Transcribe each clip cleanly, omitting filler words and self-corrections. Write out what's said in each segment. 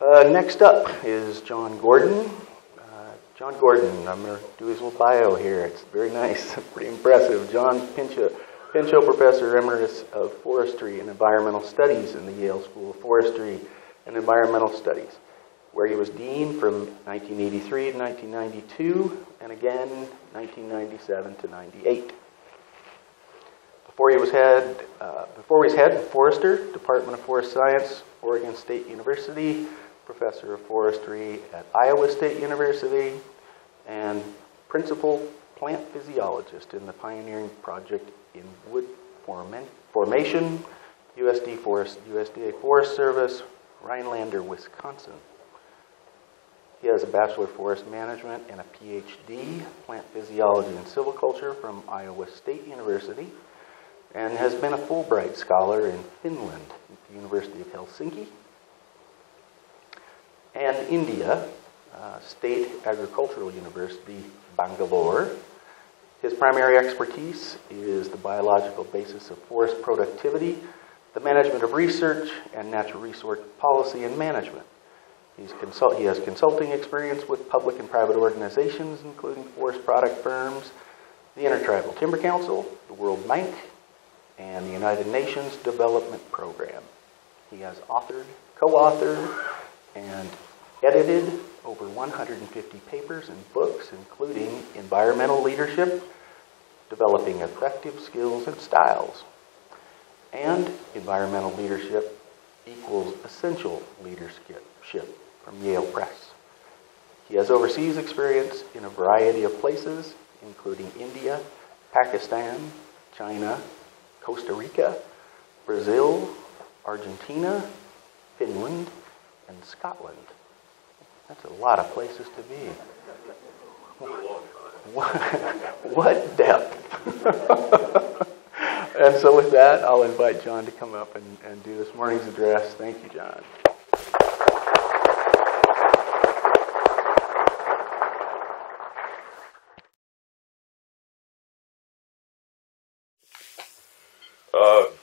Next up is John Gordon. John Gordon, I'm going to do his little bio here. It's very nice, pretty impressive. John Pinchot Professor Emeritus of Forestry and Environmental Studies in the Yale School of Forestry and Environmental Studies, where he was Dean from 1983 to 1992, and again 1997 to 98. Before he was head forester, Department of Forest Science, Oregon State University, professor of forestry at Iowa State University, and principal plant physiologist in the pioneering project in wood formation, USDA Forest Service, Rhinelander, Wisconsin. He has a Bachelor of Forest Management and a PhD, Plant Physiology and Silviculture from Iowa State University, and has been a Fulbright Scholar in Finland at the University of Helsinki and India, State Agricultural University, Bangalore. His primary expertise is the biological basis of forest productivity, the management of research, and natural resource policy and management. He has consulting experience with public and private organizations, including forest product firms, the Intertribal Timber Council, the World Bank, and the United Nations Development Program. He has authored, co-authored, and edited over 150 papers and books, including Environmental Leadership, Developing Effective Skills and Styles, and Environmental Leadership Equals Essential Leadership from Yale Press. He has overseas experience in a variety of places, including India, Pakistan, China, Costa Rica, Brazil, Argentina, Finland, and Scotland. That's a lot of places to be. What depth? And so with that, I'll invite John to come up and do this morning's address. Thank you, John.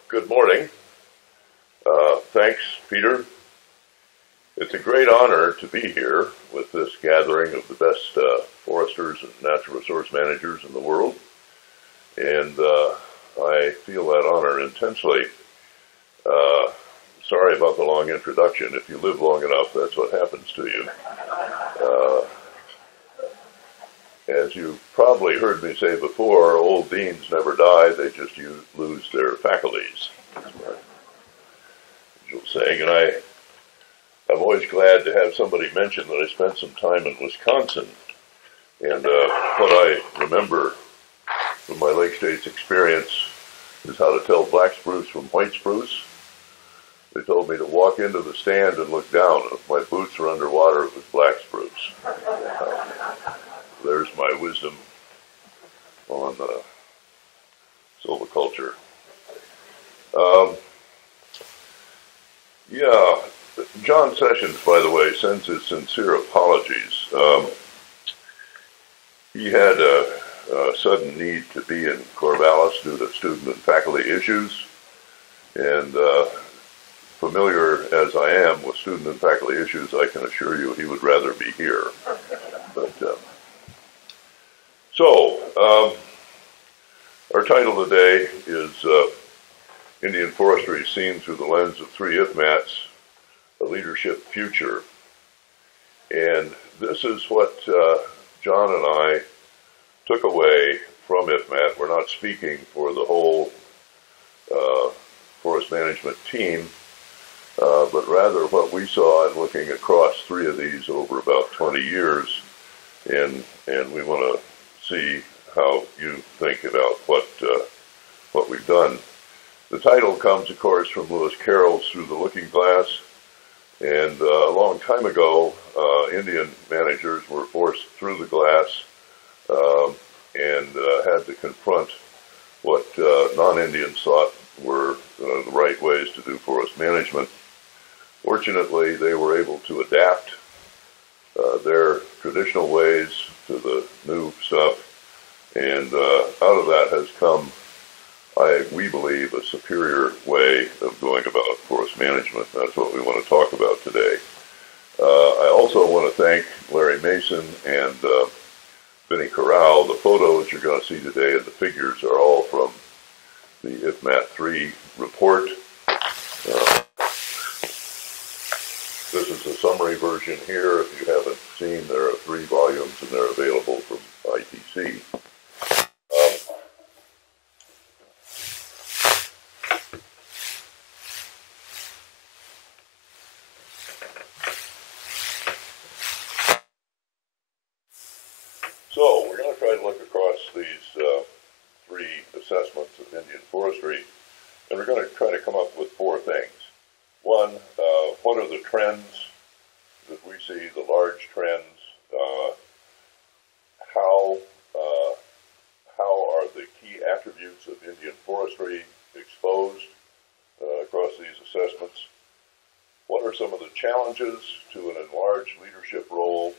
Good morning. Thanks, Peter. It's a great honor to be here with this gathering of the best foresters and natural resource managers in the world, and I feel that honor intensely. Sorry about the long introduction. If you live long enough, that's what happens to you. As you probably heard me say before, old deans never die, they just lose their faculties. That's my usual saying, and I'm always glad to have somebody mention that I spent some time in Wisconsin. And what I remember from my Lake States experience is how to tell black spruce from white spruce. They told me to walk into the stand and look down, and if my boots were underwater, it was black spruce. There's my wisdom on silviculture. John Sessions, by the way, sends his sincere apologies. He had a sudden need to be in Corvallis due to student and faculty issues, and familiar as I am with student and faculty issues, I can assure you he would rather be here. But our title today is Indian Forestry Seen Through the Lens of Three IFMATs, A Leadership Future. And this is what John and I took away from IFMAT. We're not speaking for the whole forest management team, but rather what we saw in looking across three of these over about 20 years, and we want to see how you think about what we've done. The title comes, of course, from Lewis Carroll's Through the Looking Glass, and a long time ago, Indian managers were forced through the glass and had to confront what non-Indians thought were the right ways to do forest management. Fortunately, they were able to adapt their traditional ways to the new stuff, and out of that has come, we believe, a superior way of going about forest management. That's what we want to talk about today. I also want to thank Larry Mason and Vinny Corral. The photos you're going to see today and the figures are all from the IFMAT 3 report. This is the summary version here. If you haven't seen, there are 3 volumes and they're available from ITC. So we're going to try to look across these 3 assessments of Indian forestry, and we're going to try to come up with 4 things. One, what are the trends that we see, the large trends? How are the key attributes of Indian forestry exposed across these assessments? What are some of the challenges to an enlarged leadership role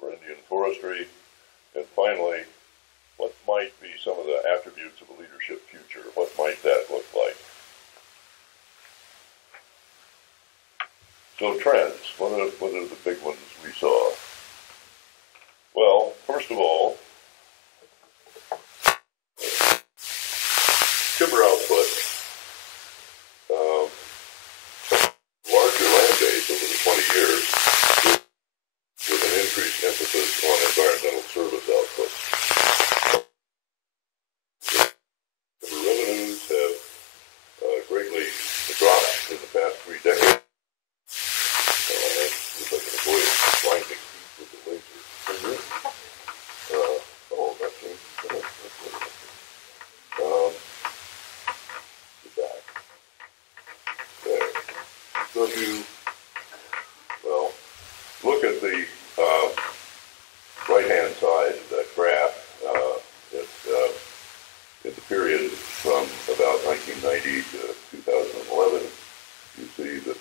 for Indian forestry? And finally, what might be some of the attributes of a leadership future? What might that look like? So trends, what are the big ones we saw? Well, first of all, timber output. Larger land base over the 20 years with an increased emphasis on environmental service output. Timber revenues have greatly dropped in the past 3 decades. If I can avoid blinding heat with the laser finger. That seems back. There. So if you, look at the right-hand side of that graph, in the period from about 1990 to 2011, you see that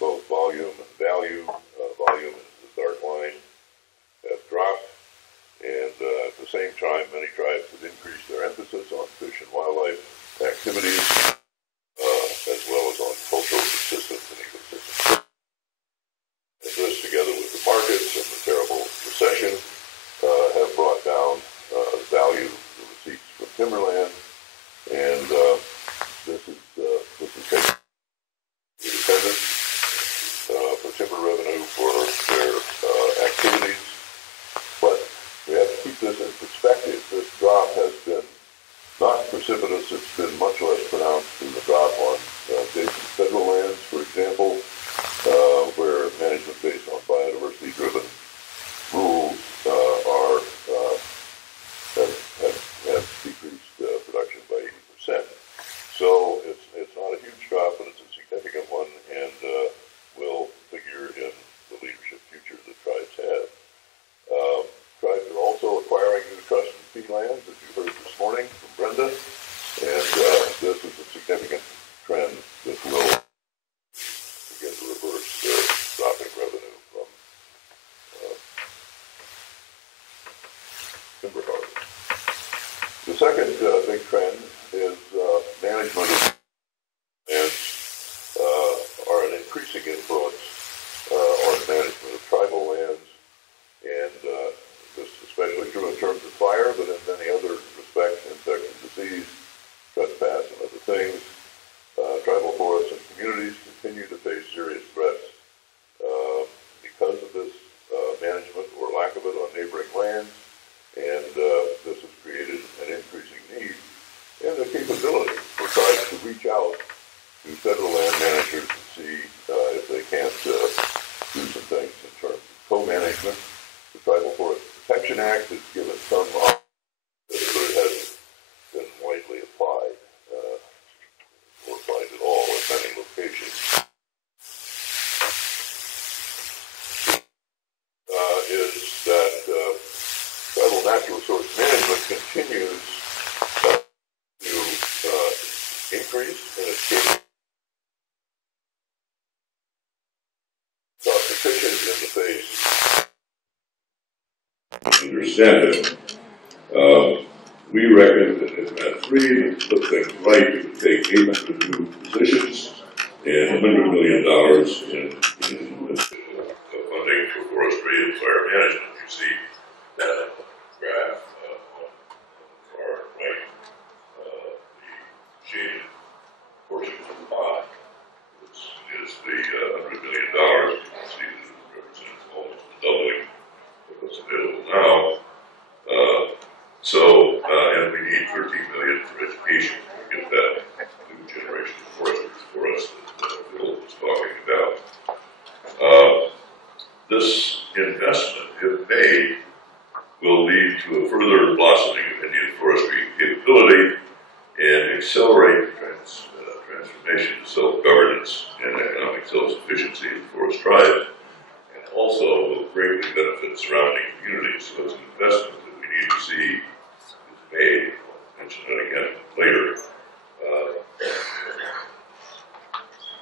both volume and value, volume is the dark line, have dropped, and at the same time, many tribes have increased their emphasis on fish and wildlife activities, as well as on cultural subsistence and ecosystem. And this, together with the markets and the terrible recession, have brought down the value of the receipts from timberland, and this is taking independence for timber revenue for their activities. But we have to keep this in perspective. This drop has been not precipitous. It's been much less pronounced than the drop on adjacent federal lands, for example, where management based on biodiversity-driven rules have decreased production by 80%. So it's not a huge drop, but it's a significant one, and will figure in the leadership future that tribes have. Tribes are also acquiring new trust and fee lands, as you heard this morning from Brenda, and this is a significant trend that will begin to reverse dropping revenue from timber harvest. The second big trend is management of lands are an increasing influence on the management of tribal lands, and this is especially true in terms of fire, but in many other respects, insect and disease, trespass and other things. Tribal forests and communities continue to face serious threats because of this management or lack of it on neighboring lands, and this has created an increasing need and the capability for tribes to reach out to federal land managers and see if they can't do some things in terms of co-management. The Tribal Forest Protection Act has given some but it hasn't been widely applied or applied at all in many locations. Is that tribal natural resource management continues to increase in its capability. Cost efficient in the face. Understand it. We reckon that if at 3 and put things right, it would take 800 new positions and $100 million in funding for forestry and fire management. You see that graph on the far right, the shaded portion of the pie, which is the $100 million. You can see that it represents almost the doubling of what's available now. And we need $13 million for education to get that new generation of foresters for us that Bill was talking about. This investment, if made, will lead to a further blossoming of Indian forestry capability and accelerate transformation to self-governance and economic self-sufficiency in the forest tribe, and also will greatly benefit surrounding communities. So it's an investment that we need to see is made. I'll mention that again later.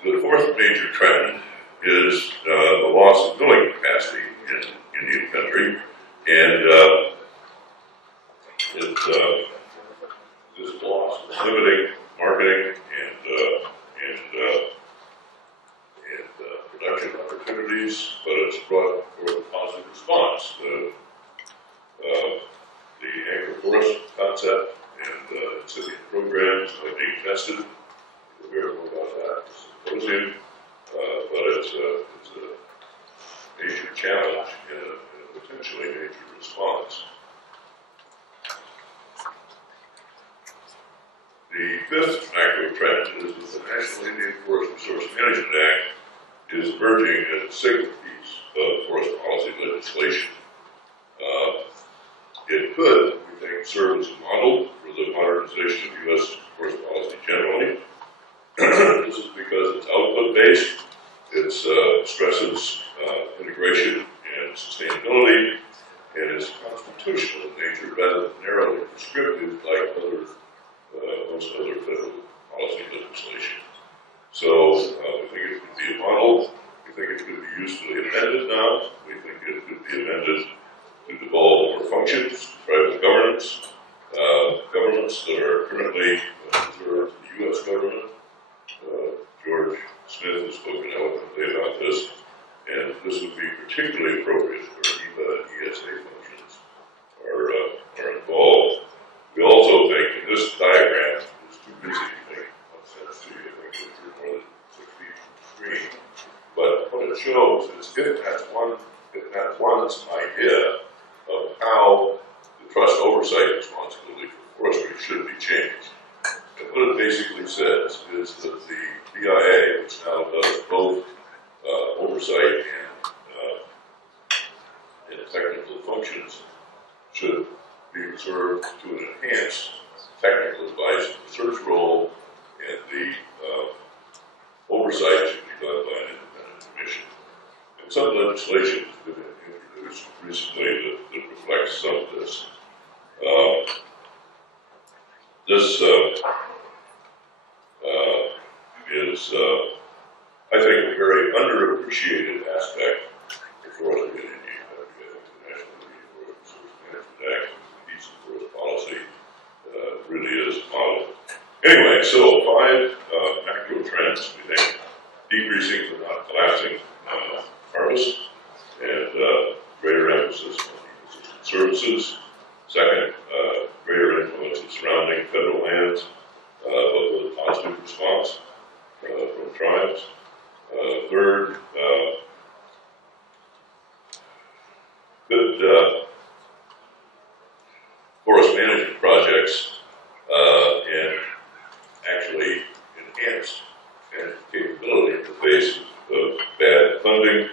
The fourth major trend is the loss of milling capacity in Indian country, and this loss is limiting marketing and production opportunities, but it's brought forth a positive response. The agroforest concept and incipient programs are being tested. We'll hear more about that at the symposium, but it's a major challenge and a potentially major response. The fifth macro trend is that the National Indian Forest Resource Management Act is emerging as a centerpiece of forest policy legislation. It could, we think, serve as a model for the modernization of U.S. forest policy generally. This is because it's output-based, it stresses integration and sustainability, and is constitutional in nature rather than narrowly prescriptive like most other federal policy legislation. So we think it could be a model. We think it could be usefully amended now. We think it could be amended to devolve more functions, private governance, governments that are currently reserved to the U.S. government. George Smith has spoken eloquently about this, and this would be particularly appropriate where NEPA and ESA functions are involved. We also think, and this diagram is too busy to make sense to you, I think, if you're more than 6 feet from the screen. But what it shows is it has one idea of how the trust oversight responsibility for forestry should be changed. And what it basically says is that the BIA, which now does both oversight and technical functions, should be reserved to enhance technical advice in the research role, and the oversight should be done by an independent commission. And some legislation has been introduced recently that reflects some of this. This is, I think, a very underappreciated aspect of forestry in India. I think the National Indian Forest Resource Management Act, the piece of forest policy, really is a model. Anyway, so 5 macro trends, we think: decreasing but not collapsing harvest, and greater emphasis on ecosystem services. Second, greater influence of surrounding federal lands, but with a positive response from tribes. Third, good forest management projects and actually enhanced capability in the face of bad funding.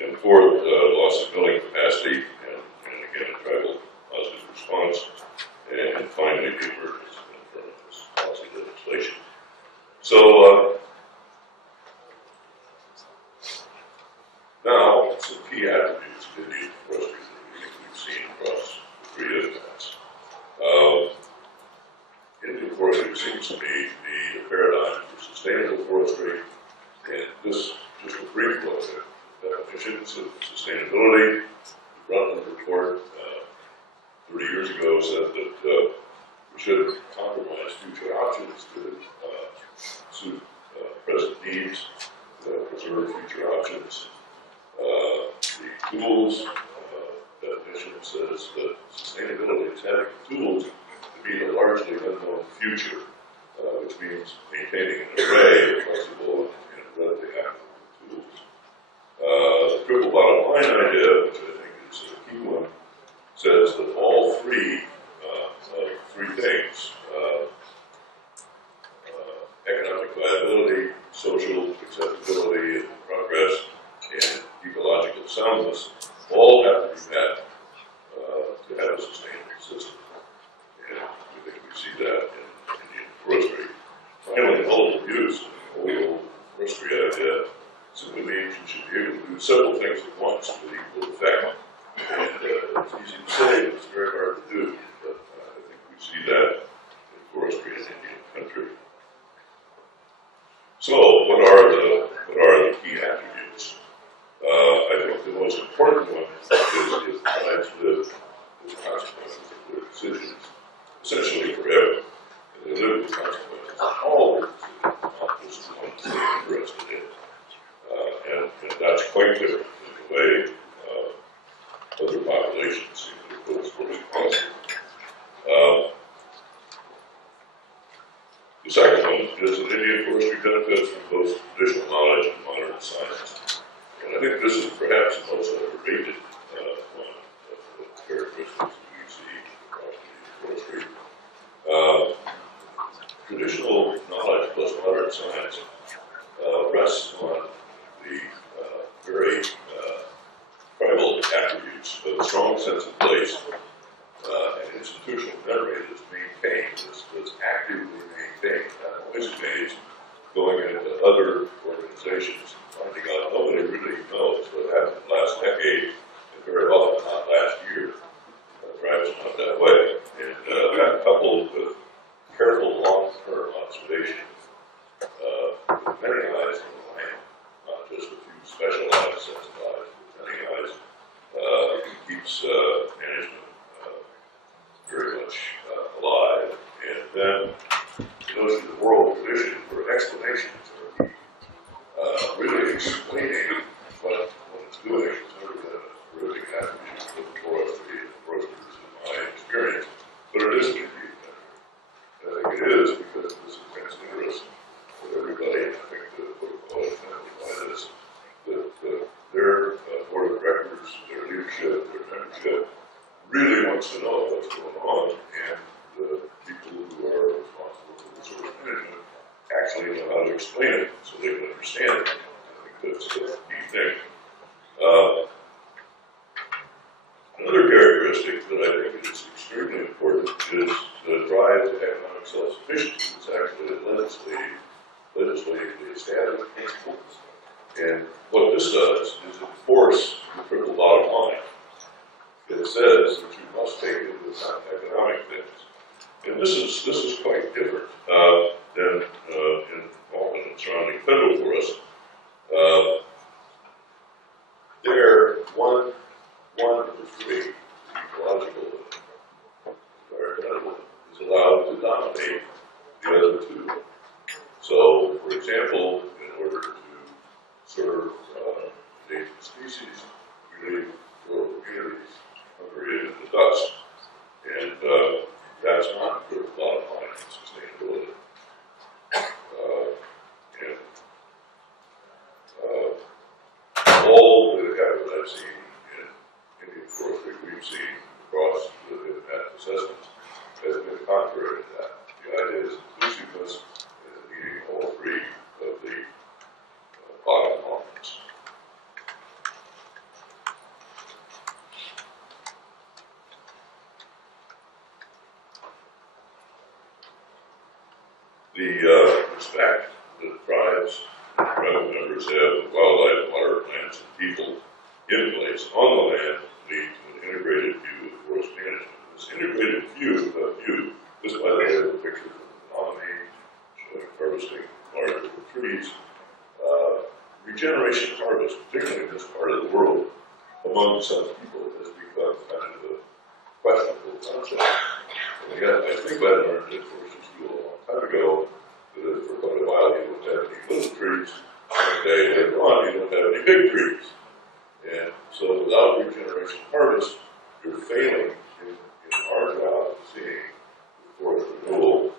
And fourth, loss of milling capacity, and again, a tribal positive response. And finally, the emergence of this policy legislation. So, now, some key attributes of Indian forestry that we've seen across the 3 events. Indian forestry seems to be a paradigm for sustainable forestry, and this, just a brief look at definitions of sustainability. The Rutland report 30 years ago said that we should compromise future options to suit present needs, preserve future options. The tools definition says that sustainability is having tools to meet a largely unknown future, which means maintaining an array of flexible and readily applicable tools. The triple bottom line idea, which I think is a key one, says that all three things, economic viability, social acceptability and progress, and ecological soundness, all have to be met to have a sustainable system. And we think we see that in Indian forestry. Finally, multiple use, the old forestry idea simply means you should be able to do several things at once with equal effect. And it's easy to say, but it's very hard to do. But I think we see that in forestry in Indian country. So, what are the key attributes? I think the most important one is it ties with the consequences of their decisions, essentially forever. And they live with consequences of all their decisions, not just the ones they're interested in. And that's quite different in the way other populations seem to approach forest policy. The second one is that Indian forestry benefits from both traditional knowledge and modern science. And I think this is perhaps the most underrated one of the characteristics that we see across Indian forestry. Traditional knowledge plus modern science rests on the very tribal attributes of a strong sense of place and institutional memory that's maintained, that's actively maintained, not always made, going into other organizations, finding out nobody really knows what happened last decade, and very often not last year. Tribes are not that way. And that coupled with careful long-term observation, with many eyes on the land, not just a few specialized sets of eyes, but many eyes, keeps management very much alive. And then those are the world tradition for explanations, or really explaining what it's doing. It's never been a terrific attribute for the forestry and foresters in my experience, but it is a competing measure. I think it is because this is transparent for everybody. I think the protocol is by this, that their board of directors, their leadership, their membership really wants to know what's going on, and the people who are responsible for resource management actually know how to explain it so they can understand it. I think that's the key thing. Another characteristic that I think is extremely important is the drive to economic self-sufficiency. It's actually a legislatively established principle. And what this does is enforce the triple bottom line. It says that you must take into account economic things. And this is quite different than often in surrounding federal forests. There, one of the three, ecological and environmental, is allowed to dominate the other two. So, for example, in order to serve endangered species, we leave rural communities hungry into the dust. And that's not good bottom line sustainability. All the efforts I've seen in Indian forestry, we've seen across the impact assessments, has been contrary to that. The idea is inclusiveness and meeting all three of the bottom elements. The respect that tribes and tribal members have of wildlife, water, plants, and people in place on the land lead to an integrated view of forest management. This integrated view, this by the way is a picture from the nominee showing harvesting large trees. Regeneration harvest, particularly in this part of the world, among some people has become kind of a questionable concept. And yet, I think I learned in forestry school a long time ago that for quite a while you don't have any little trees. One day later on, you don't have any big trees. And so So without regeneration harvest, you're failing in our job of seeing the forest renewal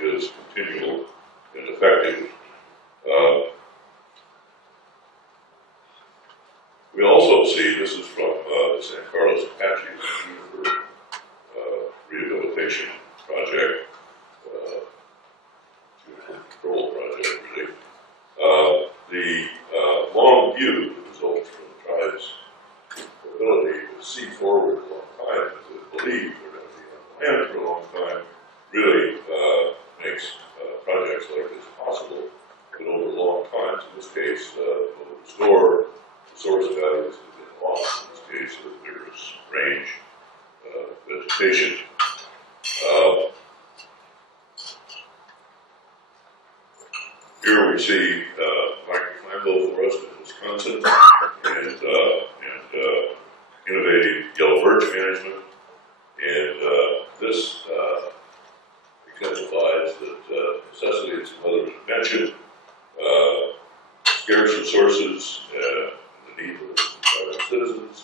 is continual and effective. We also see, this is from the San Carlos Apache rehabilitation project, control project, really. The long view results from the tribe's ability to see forward a long time, to believe they're going to be on the land for a long time, really makes projects like this possible. But over long times, in this case, will restore the source values that have been lost, in this case, of vigorous range vegetation. Here we see microflammable forest in Wisconsin and innovative yellow birch management. And this exemplifies that necessity is the mother of invention, scarce resources, the need of private citizens,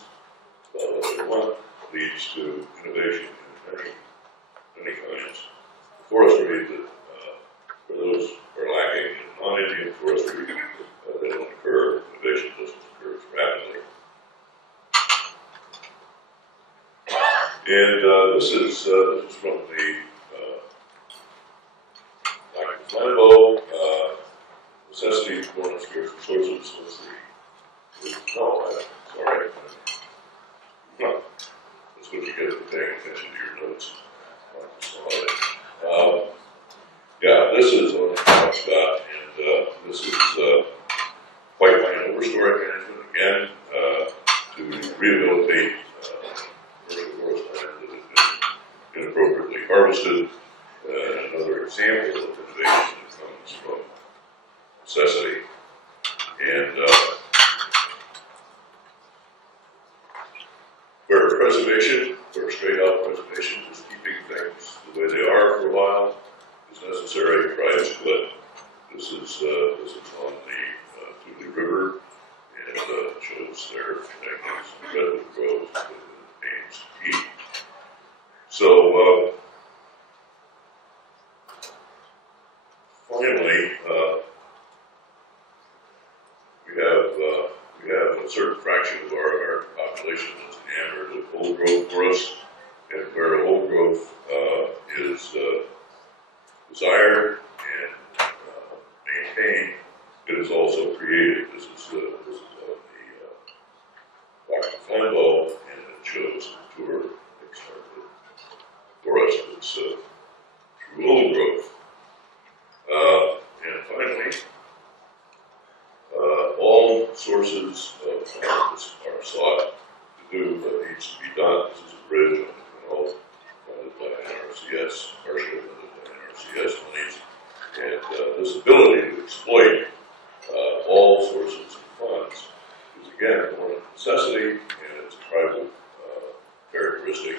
about what they want, leads to innovation in many kinds. Forestry that for those who are lacking in non-Indian forestry, they don't occur. Innovation doesn't occur as rapidly. And this is from the microflammable necessity for one of scarce resources. Let's see. No, sorry. No. That's what you get for paying attention to your notes. Yeah, this is what I talked about, and this is white pine overstory management again to rehabilitate commercial forest land that has been inappropriately harvested. Another example of innovation that comes from necessity. And where preservation, where straight out preservation, is keeping things the way they are for a while, is necessary. Pride split. This is on the Tule River, and shows their connections to redwood groves with Ames Key. So finally, we have a certain fraction of our population that's enamored of old growth forests, and where old growth is desired and maintained, it is also created. This is on the Dr. Flambeau, and it shows a tour forest that's through old growth. And finally, all sources of harvest are sought to do what needs to be done. This is a bridge on the canal funded by NRCS, partially funded by NRCS monies. And this ability to exploit all sources of funds is, again, one of necessity, and it's a tribal characteristic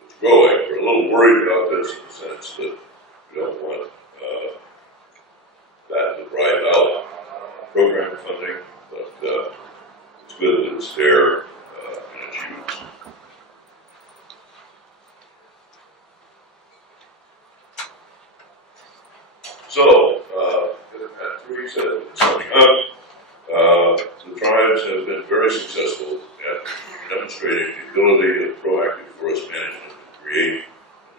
that's growing. We're a little worried about this in the sense that we don't want that to drive out program funding, but it's good that it's there and it's used. So, at 3 said summing up, the tribes have been very successful at demonstrating the ability of proactive forest management to create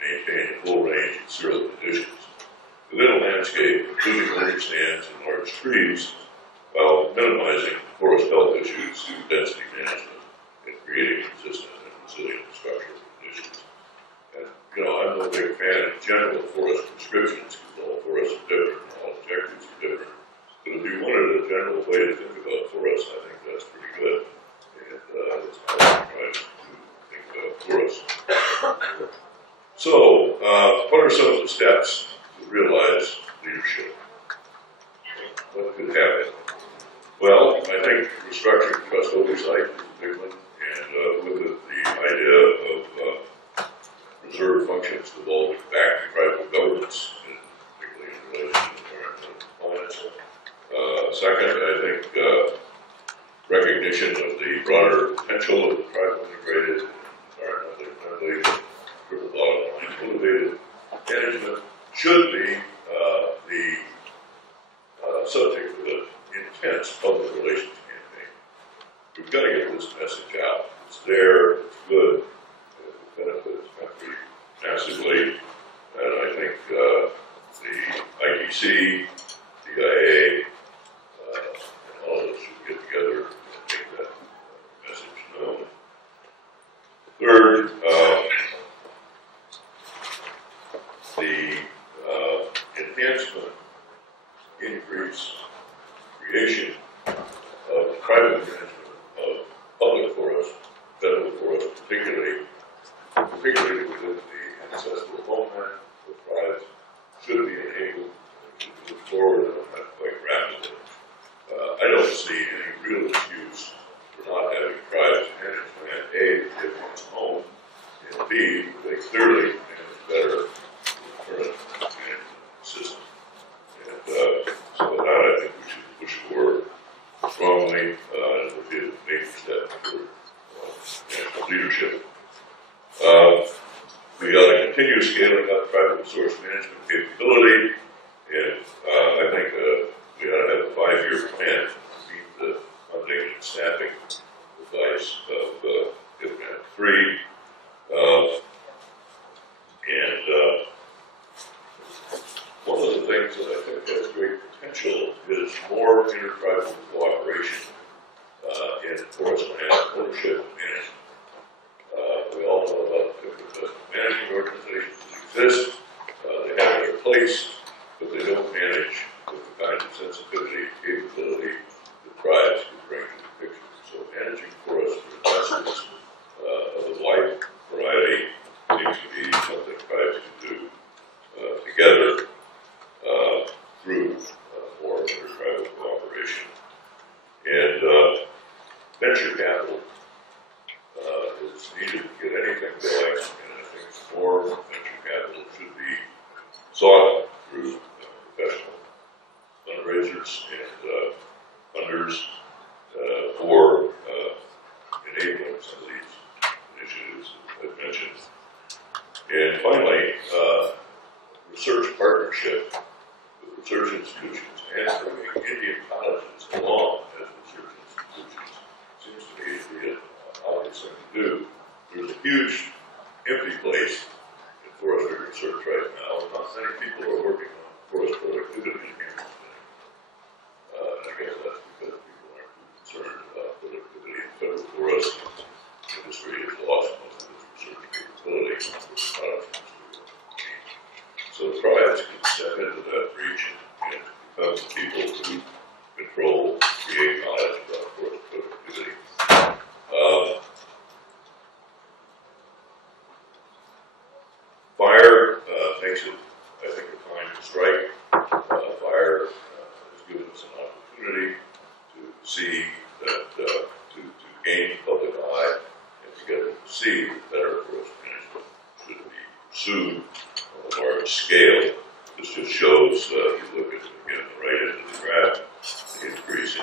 and maintain a full range of cereal conditions within a landscape, including orchard stands and large trees, while minimizing forest health issues through density management and creating consistent and resilient structural conditions. And, you know, I'm no big fan in general of forest prescriptions because all forests are different, all objectives are different. But if you wanted a general way to think about forests, I think that's pretty good. And that's how I try to think about forests. So, what are some of the steps to realize leadership? What could happen? Well, I think restructuring trust oversight is a big one, and with it, the idea of reserve functions devolving back to tribal governments, particularly in relation to environmental compliance. Second, I think recognition of the broader potential of the tribal integrated, environmentally friendly, triple bottom line motivated management should be the subject of an intense public relations campaign. We've got to get this message out. It's there, it's good, it benefits the country massively, and I think the ITC, DIA, and all of us should get together and make that message known. Third, the enhancement, increase, creation of private management of public forests, federal forests, particularly within the ancestral homeland of tribes, should be enabled to move forward on that quite rapidly. I don't see any real excuse for not having tribes manage land A if it's home, and B, they clearly manage better than the current management system. And so that I think we should push forward strongly, and would be a major step for national leadership. We got to continue scaling up private resource management capability, and I think we ought to have a 5-year plan to meet the funding and staffing advice of ITMAP 3. One of the things that I think has great potential is more intertribal cooperation in forest land ownership and management. We all know about the different management organizations that exist. They have their place, but they don't manage with the kind of sensitivity and capability that tribes can bring to the picture. So managing forests for investors of a wide variety seems to be something tribes can do together through more intertribal cooperation. And venture capital is needed to get anything going, and I think more venture capital should be sought through professional fundraisers and funders for enabling some of these initiatives that I've mentioned. And finally, research partnership with research institutions and bringing Indian colleges along as research institutions seems to me to be an obvious thing to do. There's a huge empty place in forestry research right now. Not many people are working on forest productivity enhancement. I guess that's because people aren't too concerned about productivity in federal forests. The industry has lost most of its research capability. So tribes can step into that breach and become the people who control, create knowledge about forest productivity. Fire makes it, I think, a time to strike. Fire has given us an opportunity to see that, to gain the public eye and to get them to see that better forest management should be pursued on a large scale. This just shows, if you look at, again, the right end of the graph, the increase in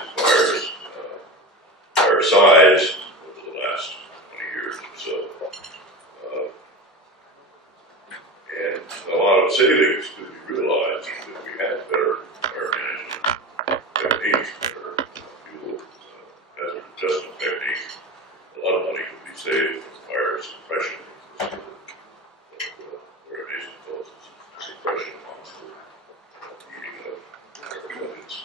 fire size over the last 20 years or so. And a lot of savings could be realized if we had better fire management techniques, better fuel hazard adjustment techniques. A lot of money could be saved from fire suppression. Where a nation calls it suppression monster, eating up its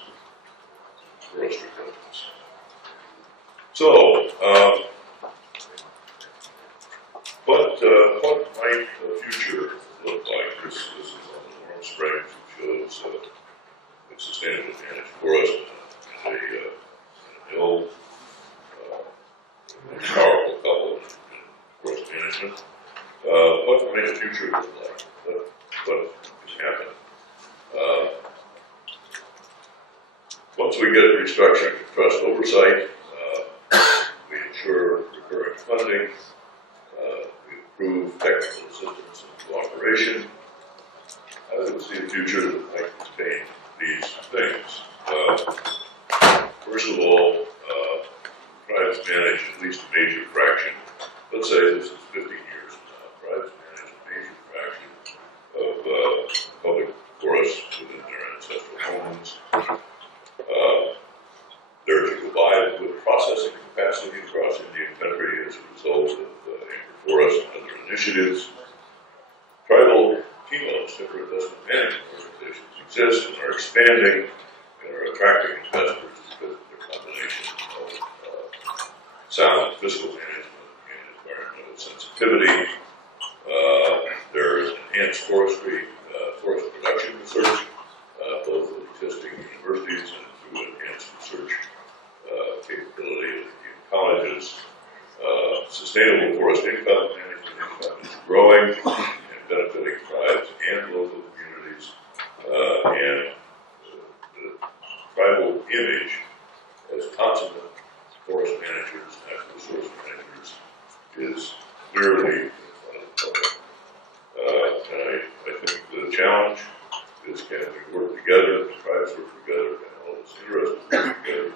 forestry budgets. So, what might the future look like? This is on the Warm Springs, which shows a sustainably managed forest and an ill, powerful couple in forest management. What might the future look like? What has happened? Once we get restructuring and trust oversight, we ensure recurring funding, we improve technical assistance and cooperation. I would see a future that might contain these things. First of all, initiatives. Tribal Keynotes, different investment management organizations, exist and are expanding and are attracting investors because of their combination of sound fiscal management and environmental sensitivity. There is enhanced forest production research, both with existing universities and through enhanced research capability in colleges. Sustainable forest income management is growing and benefiting tribes and local communities. And the tribal image as consummate forest managers, natural resource managers, is clearly in front of the public. And I think the challenge is, can we work together, the tribes work together, and all of us interested work together